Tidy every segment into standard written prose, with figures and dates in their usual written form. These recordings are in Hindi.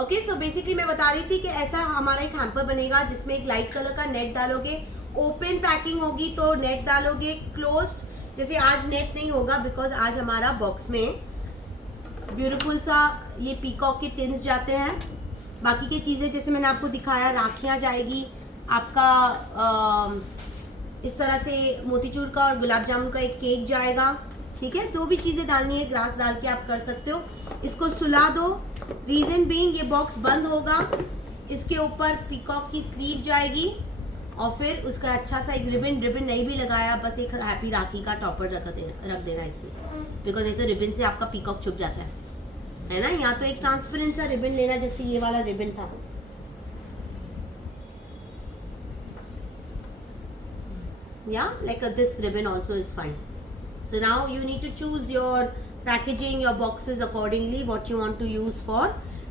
ओके, सो बेसिकली मैं बता रही थी कि ऐसा हमारा एक हैम्पर बनेगा जिसमें एक लाइट कलर का नेट डालोगे, ओपन पैकिंग होगी तो नेट डालोगे, क्लोज्ड जैसे आज नेट नहीं होगा बिकॉज आज हमारा बॉक्स में ब्यूटीफुल सा ये पीकॉक के टिन्स जाते हैं। बाकी की चीज़ें जैसे मैंने आपको दिखाया, राखियाँ जाएगी आपका, इस तरह से मोतीचूर का और गुलाब जामुन का एक केक जाएगा। ठीक है, जो भी चीज़ें डालनी है ग्रास डाल के आप कर सकते हो। इसको सुला दो, रीज़न बीइंग ये बॉक्स बंद होगा, इसके ऊपर पीकॉक की स्लीव जाएगी और फिर उसका अच्छा सा एक रिबन नहीं भी लगाया, बस एक हैप्पी राखी का टॉपर रख देना इसमें, बिकॉज नहीं तो रिबन से आपका पीकॉक छुप जाता है ना। यहाँ तो एक ट्रांसपेरेंट सा रिबन लेना, जैसे ये वाला रिबन था, yeah, like this ribbon also is fine. So now you need to choose your packaging, your boxes accordingly, what you want to use for.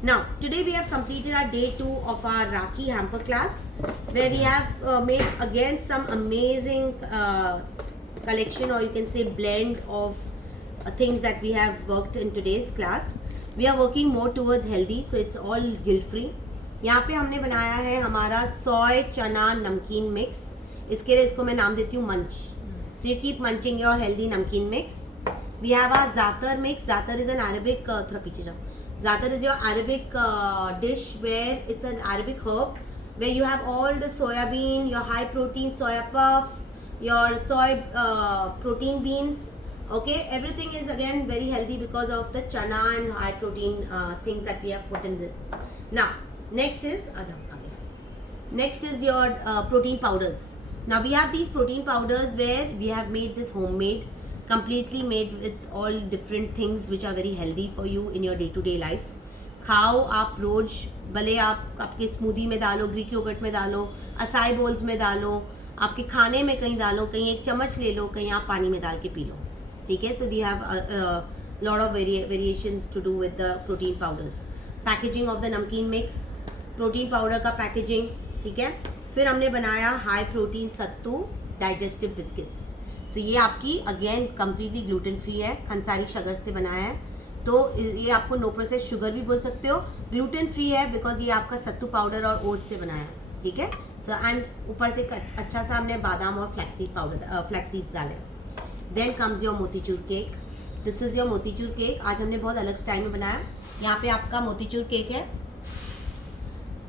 Now today we have completed our day 2 of our Rakhi hamper class, where we have made again some amazing collection, or you can say blend of things that we have worked in today's class. We are working more towards healthy, so it's all guilt free. यहाँ पे हमने बनाया है हमारा सोय चना नमकीन मिक्स, इसके लिए इसको मैं नाम देती हूँ munch. So you keep munching your healthy namkeen mix. We have our za'atar mix. Za'atar is an Arabic, थोड़ा पीछे जाओ, za'atar is your Arabic dish where it's an Arabic herb where you have all the soya bean, your high protein soya puffs, your soy protein beans. Okay, everything is again very healthy because of the chana and high protein things that we have put in this. Now next is next is your protein powders. Now we have these protein powders where we have made this homemade, completely made with all different things which are very healthy for you in your day to day life. खाओ आप रोज, भले आप आपके स्मूदी में डालो, ग्रीक योगर्ट में डालो, असाई बोल्स में डालो, आपके खाने में कहीं डालो, कहीं एक चम्मच ले लो, कहीं आप पानी में डाल के पी लो। ठीक है, so they have lot of variations to do with the protein powders. Packaging of the namkeen mix, protein powder का पैकेजिंग। ठीक है, फिर हमने बनाया high protein sattu digestive biscuits. So ये आपकी अगेन कम्प्लीटली ग्लूटेन फ्री है, खंसारी शुगर से बनाया है, तो ये आपको नो प्रोसेस शुगर भी बोल सकते हो। ग्लूटेन फ्री है बिकॉज ये आपका सत्तू पाउडर और ओट्स से बनाया है। ठीक है, सो एंड ऊपर से अच्छा सा हमने बादाम और फ्लैक्सीड पाउडर फ्लैक्सीड्स डाले। Then comes your motichoor cake. This is your motichoor cake. आज हमने बहुत अलग स्टाइल में बनाया। यहाँ पे आपका मोतीचूर केक है,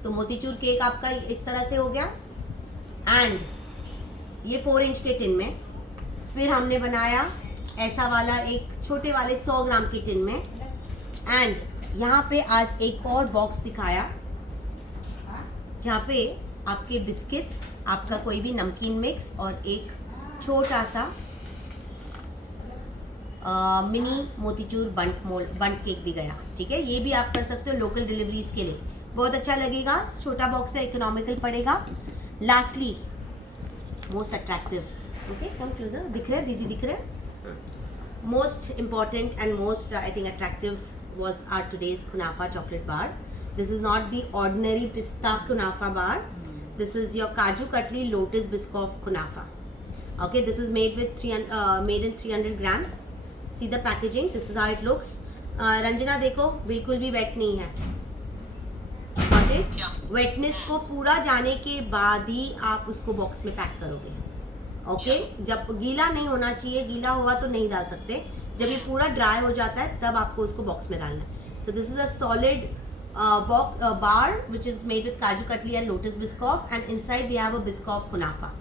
तो मोतीचूर केक आपका इस तरह से हो गया, एंड ये 4 इंच के टिन में। फिर हमने बनाया ऐसा वाला एक छोटे वाले 100 ग्राम के टिन में, एंड यहाँ पे आज एक और बॉक्स दिखाया जहाँ पे आपके बिस्किट्स, आपका कोई भी नमकीन मिक्स और एक छोटा सा मिनी मोतीचूर बंट केक भी गया। ठीक है, ये भी आप कर सकते हो लोकल डिलीवरीज के लिए, बहुत अच्छा लगेगा। छोटा बॉक्स है, इकोनॉमिकल पड़ेगा। Lastly most attractive, okay come closer, दिख रहे हैं दीदी, दिख रहे हैं। Most important and most I think attractive was our today's kunafa chocolate bar. This is not the ordinary pista kunafa bar. This is your Kaju Katli Lotus Biscoff kunafa. Okay, this is made with made in 300 grams. See the packaging. This is how it looks. Ranjana देखो, बिल्कुल भी वेट नहीं है। वेटनेस को पूरा जाने के बाद ही आप उसको बॉक्स में पैक करोगे। ओके, जब गीला नहीं होना चाहिए, गीला हुआ तो नहीं डाल सकते। जब ये पूरा ड्राई हो जाता है तब आपको उसको बॉक्स में डालना है। So this is a solid bar which is made with kaju katli and Lotus Biscoff, and inside we have a Biscoff kunafa.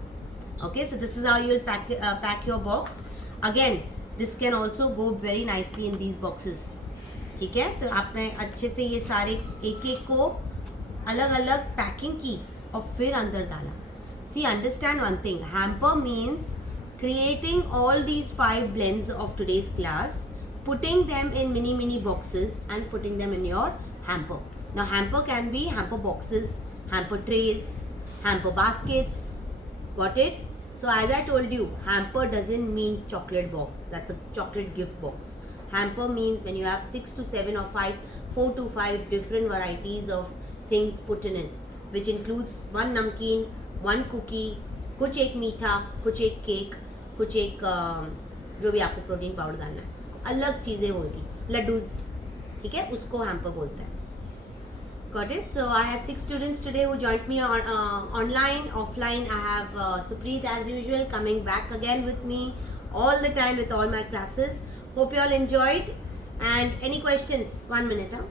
Okay, so this is how you will pack your box. Again this can also go very nicely in these boxes. ठीक है, तो आपने अच्छे से ये सारे एक एक को अलग अलग पैकिंग की और फिर अंदर डाला। See, understand one thing, hamper means creating all these 5 blends of today's class, putting them in mini boxes and putting them in your hamper. Now hamper can be hamper boxes, hamper trays, hamper baskets, got it? So as I told you, hamper doesn't mean chocolate box, that's a chocolate gift box. Hamper means when you have 6 to 7 or 4 to 5 different varieties of things put in it, which includes 1 namkeen, 1 cookie, कुछ एक मीठा, कुछ एक केक, कुछ एक जो भी आपको प्रोटीन पाउडर डालना है, अलग चीज़ें होगी, लड्डूज। ठीक है, उसको हैम्पर बोलते हैं। Got it. So I had 6 students today who joined me on online, offline. I have Supreet as usual coming back again with me all the time with all my classes. Hope you all enjoyed. And any questions? 1 minute. Huh?